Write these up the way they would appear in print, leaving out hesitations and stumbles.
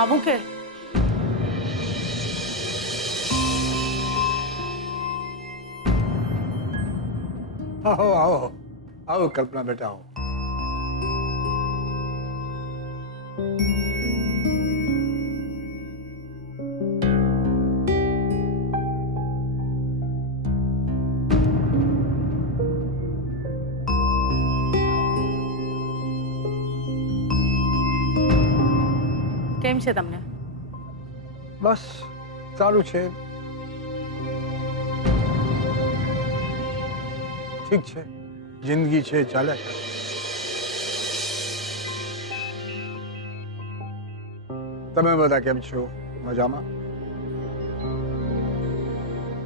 આવું કે આવો આવો આવો કલ્પના બેટા આવો. કેમ છે તમને? બસ સારું છે, ઠીક છે, જિંદગી છે, ચાલે. તમે બધા કેમ છો? મજામાં?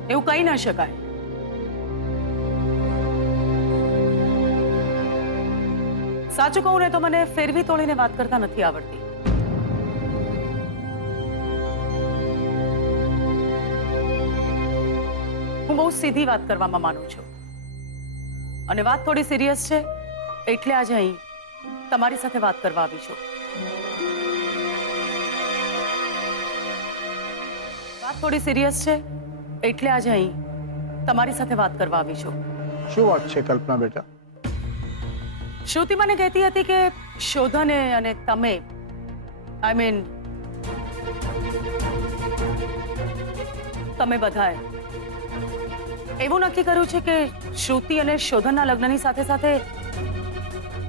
એવું કહી ન શકાય. સાચું કહું ને તો મને ફેરવી તોડીને વાત કરતા નથી આવડતી. હું બહુ સીધી વાત કરવામાં માનું છું અને વાત થોડી સિરિયસ છે એટલે આજે અહીં તમારી સાથે વાત કરવા આવી છું. વાત થોડી સિરિયસ છે એટલે આજે અહીં તમારી સાથે વાત કરવા આવી છું. શું વાત છે કલ્પના બેટા? શ્રુતિ મને કહેતી હતી કે શોધને અને તમે આઈ મીન તમે બધાએ એવું નક્કી કર્યું છે કે શ્રુતિ અને શોધનના લગ્નની સાથે સાથે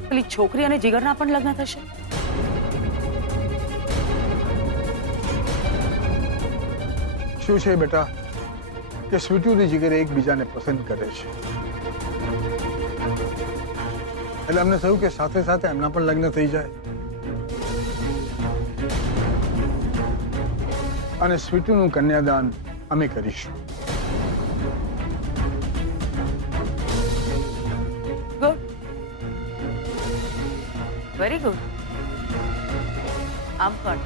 પેલી છોકરી અને જીગરના પણ લગ્ન થશે. શું છે બેટા કે સ્વીટુ અને જીગર એકબીજાને પસંદ કરે છે, એટલે અમને થયું કે સાથે સાથે એમના પણ લગ્ન થઈ જાય અને સ્વીટુનું કન્યાદાન અમે કરીશું. Good, very good. આમ પણ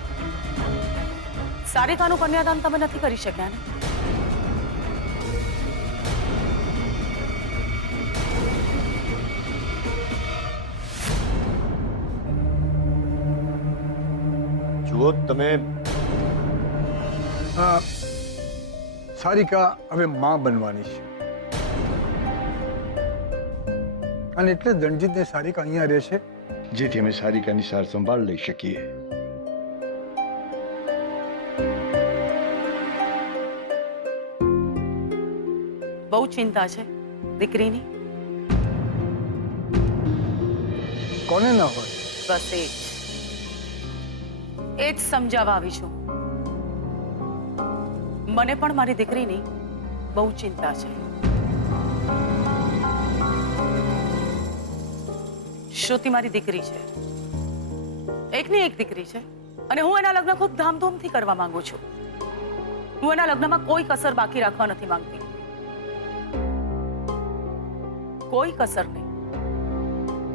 સારિકાનું કન્યાદાન તમે નથી કરી શક્યા ને? જુઓ તમે, સારિકા હવે માં બનવાની છે અને એટલે દંડિત ને સારિકા અહીંયા રહેશે જેથી અમે સારિકાની સાર સંભાળ લઈ શકીએ. બહુ ચિંતા છે દીકરીની. કોને ના હોય? બસ એ જ સમજાવવા આવી છું. મને પણ મારી દીકરીની બહુ ચિંતા છે. શ્રુતિ મારી દીકરી છે, એકની એક દીકરી છે અને હું એના લગ્ન ખૂબ ધામધૂમથી કરવા માંગુ છું. હું એના લગ્નમાં કોઈ કસર બાકી રાખવા નથી માંગતી, કોઈ કસર નહીં.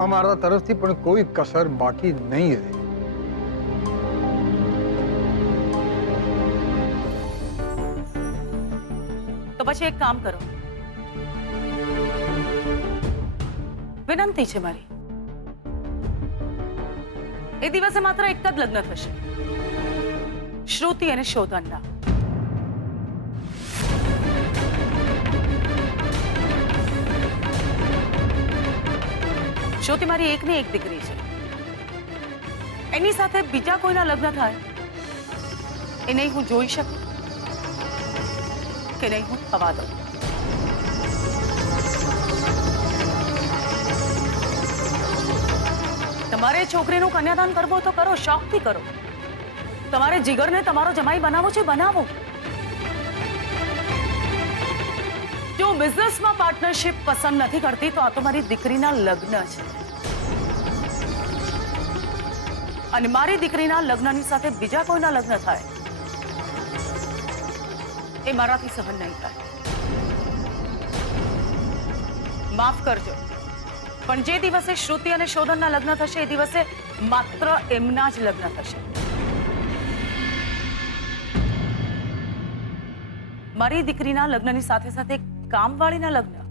અમારા તરફથી પણ કોઈ કસર બાકી નહીં રહે. તો પછી એક કામ કરો, વિનંતી છે મારી. એ દિવસે માત્ર એક જ લગ્ન થશે, શ્રુતિ અને શોધનના. શ્રુતિ મારી એકની એક દીકરી છે, એની સાથે બીજા કોઈના લગ્ન થાય એ નહીં હું જોઈ શકું કે નહીં હું થવા દઉં. તમારે છોકરીનું કન્યાદાન કરવું તો કરો, શોખથી કરો. તમારે જીગરને તમારો જમાઈ બનાવવો છે, બનાવો. જો બિઝનેસમાં પાર્ટનરશિપ પસંદ નથી કરતી તો આ તો મારી દીકરીના લગ્ન છે અને મારી દીકરીના લગ્નની સાથે બીજા કોઈના લગ્ન થાય એ મારાથી સહન નહીં થાય. માફ કરજો, પણ જે દિવસે શ્રુતિ અને શોધનના લગ્ન થશે એ દિવસે માત્ર એમના જ લગ્ન થશે. મારી દીકરીના લગ્નની સાથે સાથે કામવાળીના લગ્ન